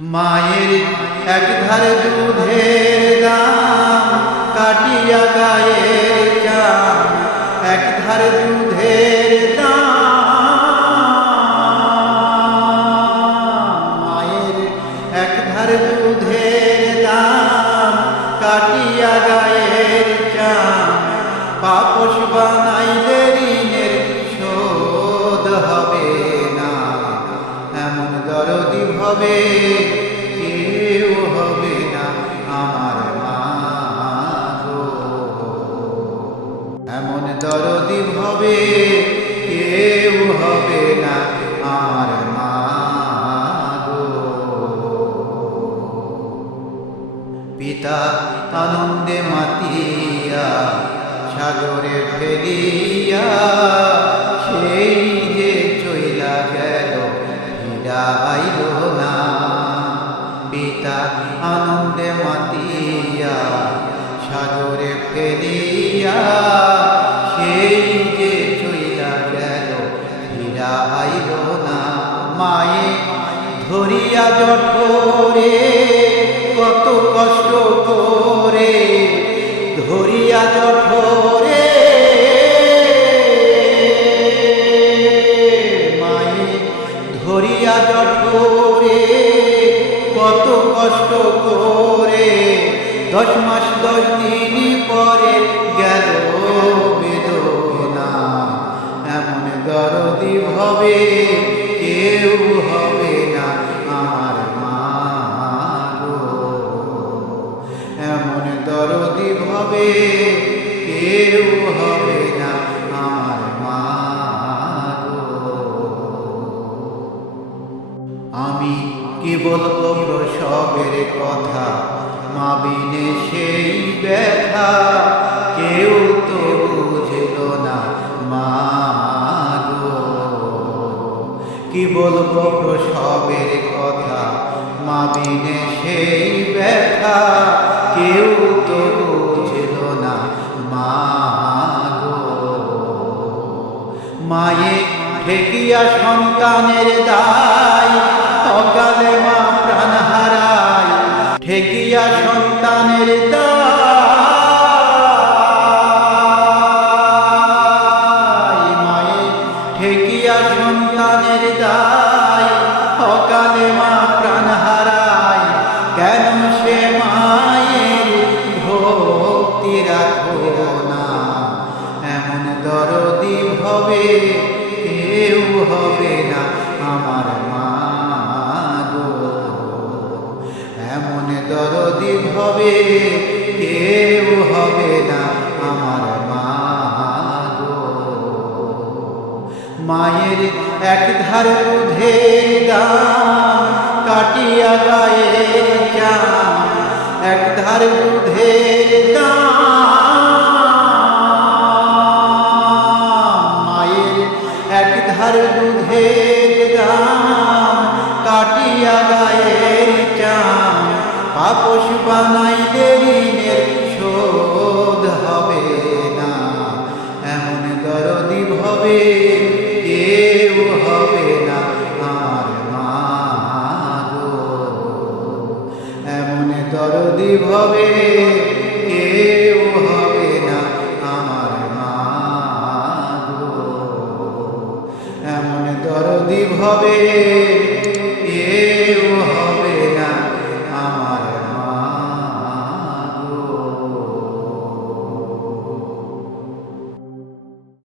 মায়ের এক ধারে দুধের দাম কাটিয়া গায়ের চাম, এক ধারে দুধের দাম, মায়ের এক ধারে দুধের দাম কাটিয়া গায়ের চাম, পাপস বানাইলে ঋণের শোধ হবে না, এমন দরদি হবে কেউ হবে না আমার মা গো, এমন দরদি হবে কেউ হবে না আমার মা গো। পিতা আনন্দে মাতিয়া সাগরে ফেলিয়া, সেই যে চইলা গেল ফিরা আইল না। পিতা আনন্দে মাতিয়া সাগরে ফেলিয়া, সেই যে চইলা গেল ফিরা আইল না। মায়ে ধরিয়া জঠরে কত কষ্ট করে, ধরিয়া জঠরে মায়ে ধরিয়া জঠরে কত কষ্ট করে, 10 মাস 10 দিন পরে গেল বেদনা, এমন দরদি হবে কেউ হবে না আমার মা গো, এমন দরদি হবে কেউ হবে না আমার মা গো। আমি কি বলবো প্রসবের কথা, মা বিনে সেই ব্যথা কেউ তো বুঝল না মা গো। কি বলবো প্রসবের কথা, মা বিনে সেই ব্যথা কেউ তো বুঝল না মা গো। মায়ে ঠেকিয়া সন্তানের দায়, অকালে মা প্রাণ হারায়, ঠেকিয়া সন্তানের দায়, মায়ে ঠেকিয়া সন্তানের দায়, অকালে মা প্রাণ হারায়। কেন সে মায়ের ভক্তি রাখো না, এমন দরদি হবে কেউ হবে না আমার মা গো, এমন দরদি হবে কেউ হবে না আমার মা গো। মায়ের এক ধারে দুধের দাম কাটিয়া গায়ের চাম, এক ধারে দুধের দাম, মায়ের এক ধারে দুধের দাম কাটিয়া গায়ের চাম, পাপস বানাইলে ঋণের শোধ হবে না, এমন দরদি হবে কেউ হবে না আমার মা গো, এমন দরদি হবে